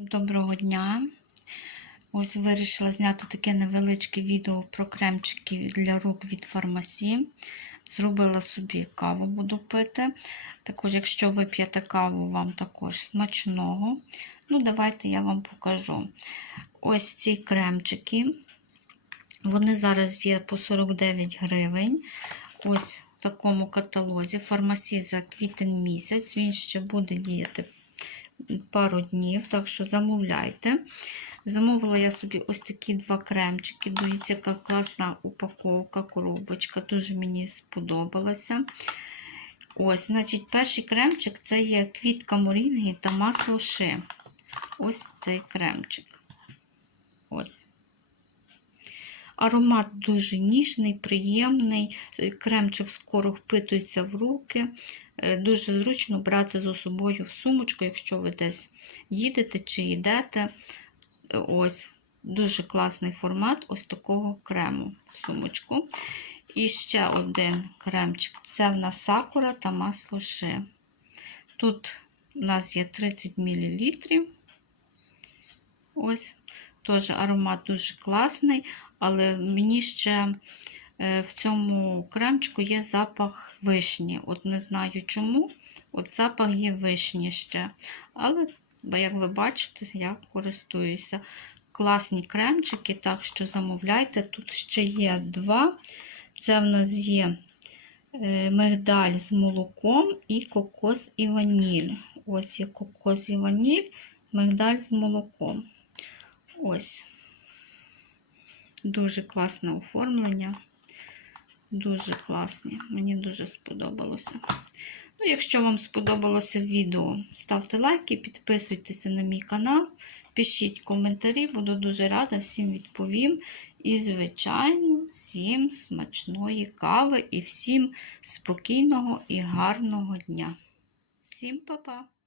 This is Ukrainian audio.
Доброго дня! Ось вирішила зняти таке невеличке відео про кремчики для рук від фармасі. Зробила собі каву, буду пити. Також, якщо ви п'єте каву, вам також смачного. Ну, давайте я вам покажу. Ось ці кремчики. Вони зараз є по 49 гривень. Ось в такому каталозі. Фармасі за квітень місяць. Він ще буде діяти пару днів, так що замовляйте. Замовила я собі ось такі два кремчики. Дивіться, яка класна упаковка, коробочка. Дуже мені сподобалася. Ось, значить, перший кремчик це є квітка морінги та масло ши. Ось цей кремчик. Ось. Аромат дуже ніжний, приємний. Кремчик скоро впитується в руки. Дуже зручно брати з собою в сумочку, якщо ви десь їдете чи йдете. Ось, дуже класний формат ось такого крему в сумочку. І ще один кремчик. Це в нас сакура та масло ши. Тут у нас є 30 мл. Ось, теж аромат дуже класний, але мені ще в цьому кремчику є запах вишні. От не знаю чому. От запах є вишні ще. Але, як ви бачите, я користуюся. Класні кремчики, так що замовляйте. Тут ще є два. Це в нас є мигдаль з молоком і кокос і ваніль. Ось є кокос і ваніль, мигдаль з молоком. Ось. Дуже класне оформлення. Дуже класні. Мені дуже сподобалося. Ну, Якщо вам сподобалося відео, ставте лайки, підписуйтеся на мій канал, пишіть коментарі, буду дуже рада, всім відповім. І, звичайно, всім смачної кави і всім спокійного і гарного дня. Всім па-па!